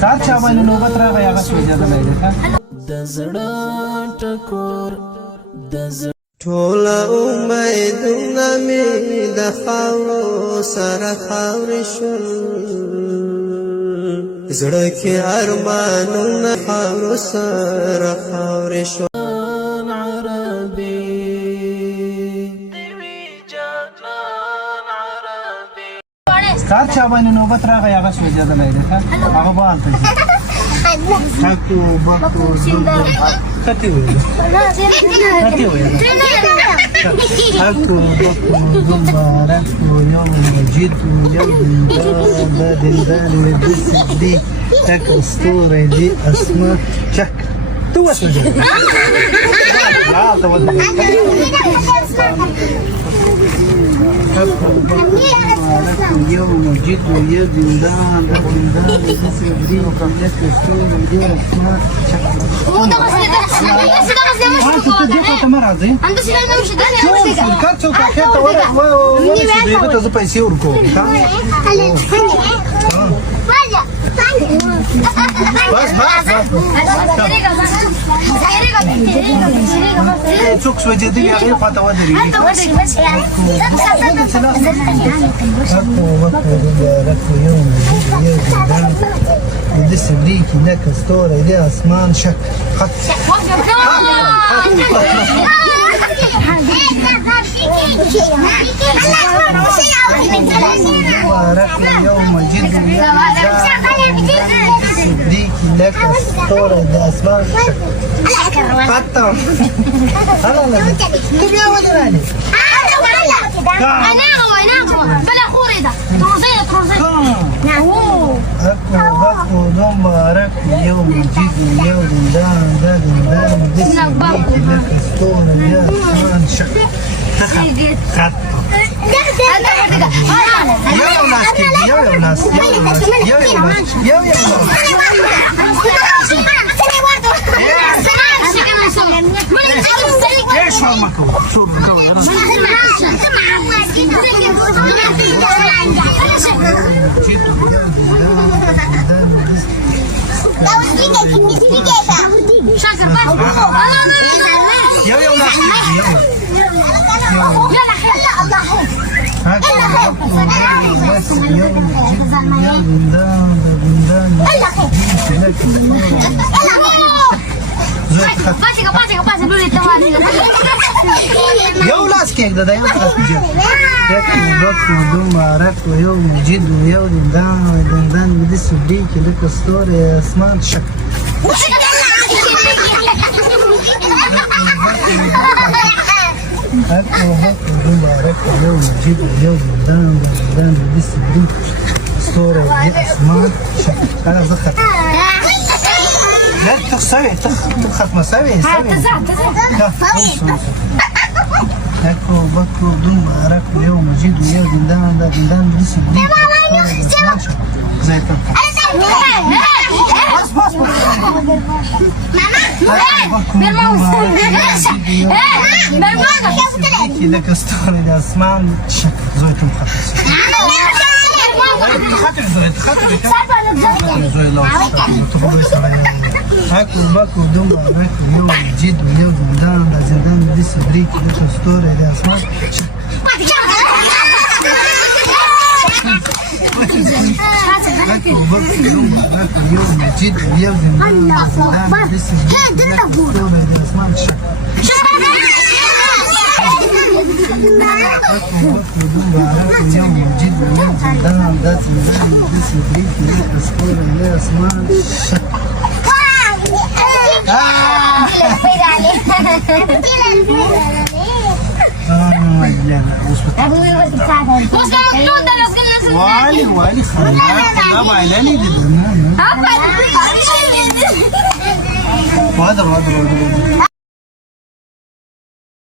کار چا باندې نوبت راغی هغه سوځېدلی دی ښه د زړه ټکور د ټول امیدونه مې د خاورو سره خاورې شول زړه کې ارمانونه خاورو سره خاورې شول کار چا باندې نوبت راغی هغه سوځېدلی دی ښه هغه به هلته ځي ټکو بکو کتې ویلو کتې ویلو ټکو بکو مبارکو یو مجید یو دندان دا دندان دسې دی ټکه ستوری دی اسمان چک ته وسوځېده هلته ودرېږه يو مجيد ويا زندان ده زندان دي وكملت الصورة دي اسمها بس څوک سوځېدلي هغې خواته ودرېږي دسې برېکي لکه ستوری دی اسمان شک خط مبارک یوم جد برېکي لکه ستوری دی اسمان شک ختم هلا لګه ته بیا ودرېږې أكو مبارك يوم جديد يوم دندان دا دندان دسي بيكي لك اسطورة يا اسمان شك خط يا ناس كده يا ناس يا ايش فهمك شوف يو لاس كيك ده يو لاس كيك يكو بكو دمارك ويو مجيد ويو دندان بدي سبريك لك ستوري اسمان شك أكو بكو دمارك ويو مجيد ويو دندان بدي سبريك ستوري اسمان شك أنا زخر لا تخسري تخط مساوي أكو بكو دمارك اليوم مجيد ويا دندان دا دندان بديس بديك زي التنفس بس لك استوري دا اسمان شك زي التنفس أكو بكو دمارك اليوم مجيد ويا دندان دا دندان بديس بديك لك استوري دا اسمان اليوم مجيد ويا دندان بديس بديك لك استوري دا اسمان اليوم مجيد ويا دندان دا دندان بديس بديك لك استوري دا اسمان والي خلاص بعلاني وادر